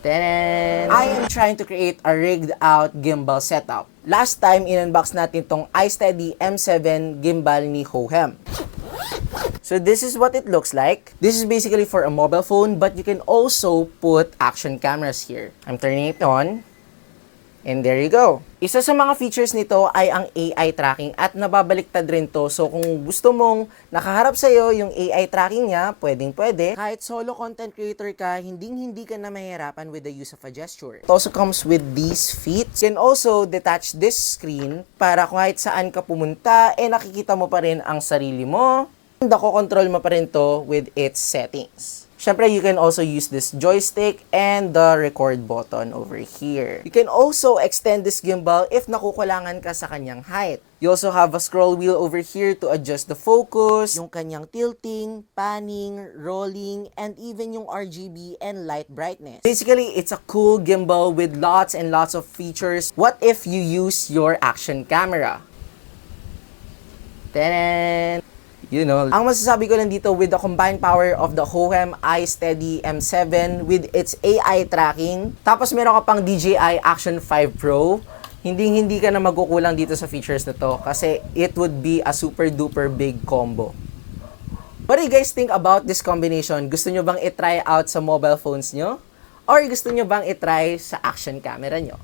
Tanan! I am trying to create a rigged out gimbal setup. Last time, in-unbox natin tong iSteady M7 gimbal ni Hohem. So this is what it looks like. This is basically for a mobile phone, but you can also put action cameras here. I'm turning it on. And there you go. Isa sa mga features nito ay ang AI tracking at nababaliktad rin to. So kung gusto mong nakaharap sa'yo yung AI tracking niya, pwedeng-pwede. Kahit solo content creator ka, hindi ka na mahirapan with the use of a gesture. It also comes with these feet. You can also detach this screen para kahit saan ka pumunta, nakikita mo pa rin ang sarili mo. Nako-control mo pa rin to with its settings. Siyempre, you can also use this joystick and the record button over here. You can also extend this gimbal if nakukulangan ka sa kanyang height. You also have a scroll wheel over here to adjust the focus, yung kanyang tilting, panning, rolling, and even yung RGB and light brightness. Basically, it's a cool gimbal with lots and lots of features. What if you use your action camera? Tanan! You know, ang masasabi ko lang dito with the combined power of the Hohem iSteady M7 with its AI tracking, tapos meron ka pang DJI Action 5 Pro, hindi ka na magkukulang dito sa features na to kasi it would be a super duper big combo. What do you guys think about this combination? Gusto nyo bang itry out sa mobile phones nyo? Or gusto nyo bang itry sa action camera nyo?